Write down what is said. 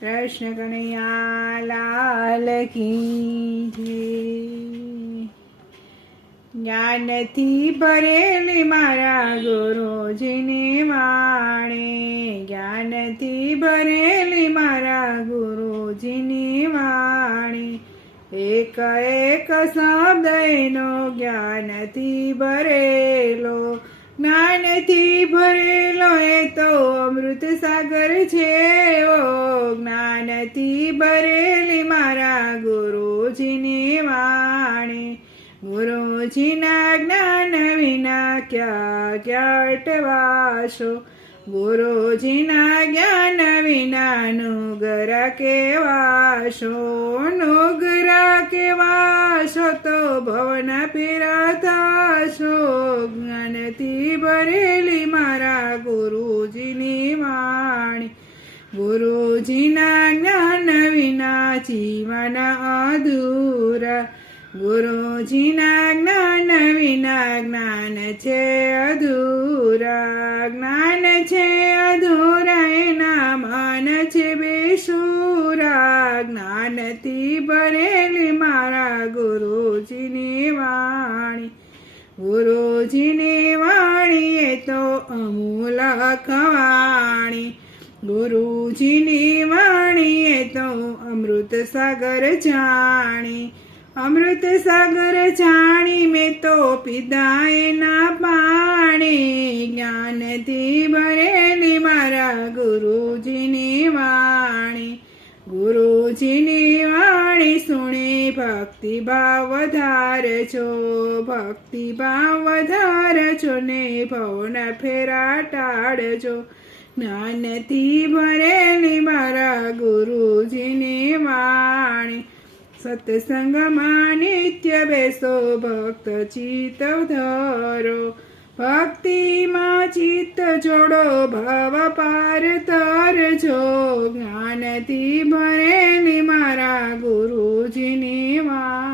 કૃષ્ણ કનૈયા લાલ કી. જ્ઞાનથી ભરેલી મારા ગુરુજીની વાણે જ્ઞાનથી ભરેલી મારા ગુરુજીની વાણી એક એક શબ્દ એનો જ્ઞાનથી ભરેલો જ્ઞાનથી ભરેલો એ તો અમૃત સાગર છે ઓ જ્ઞાનથી ભરેલી મારા ગુરુજીની વાણી. ગુરુજીના જ્ઞાન વિના ક્યાં ક્યાં અટવાશો? ગુરુજીના જ્ઞાન વિના નુગરા કેવાશો? નુગરા કેવાશો તો ભવન પીરા થશો જ્ઞાનથી ભરેલી મારા ગુરુજીની વાણી. ગુરુજીના જ્ઞાન વિના જીવન અધૂરા. ગુરુજીના જ્ઞાન વિના જ્ઞાન છે અધૂરા. જ્ઞાન છે અધૂરા, એના માન છે બેસુરા જ્ઞાનથી ભરેલી મારા ગુરુજીની વાણી. ગુરુજીની વાણી તો અમૂલ ખવાણી ગુરુજીની વાણી તો અમૃત સાગર જાણી. અમૃત સાગર જાણી મેં તો પીધા એના પાણી. જ્ઞાનથી ભરેલી મારા ગુરુજીની વાણી. ગુરુજીની વાણી સુણે ભક્તિ ભાવ વધારજો ભક્તિ ભાવ વધારજો ને ભવન ફેરા ટાળજો જ્ઞાનથી ભરેલી મારા ગુરુજીની વાણી, સત્સંગમાં નિત્ય બેસો, ભક્ત ચિત્ત ધરો. ભક્તિમાં ચિત્ત જોડો ભવ પાર તરજો જ્ઞાનથી ભરેલી મારા ગુરુજીની વાણી